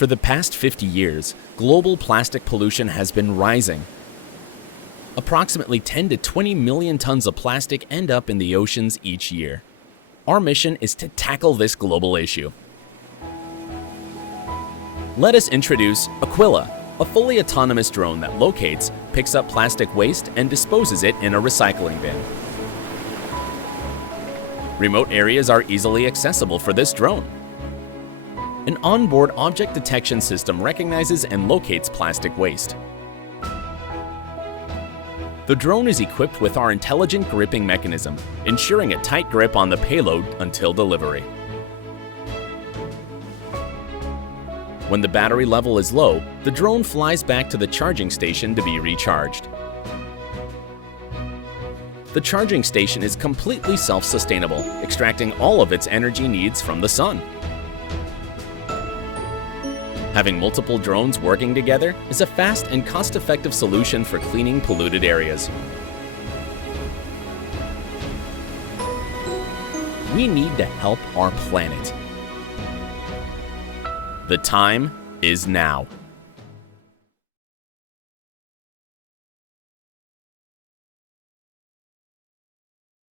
For the past 50 years, global plastic pollution has been rising. Approximately 10 to 20 million tons of plastic end up in the oceans each year. Our mission is to tackle this global issue. Let us introduce Aquila, a fully autonomous drone that locates, picks up plastic waste, and disposes it in a recycling bin. Remote areas are easily accessible for this drone. An onboard object detection system recognizes and locates plastic waste. The drone is equipped with our intelligent gripping mechanism, ensuring a tight grip on the payload until delivery. When the battery level is low, the drone flies back to the charging station to be recharged. The charging station is completely self-sustainable, extracting all of its energy needs from the sun. Having multiple drones working together is a fast and cost-effective solution for cleaning polluted areas. We need to help our planet. The time is now.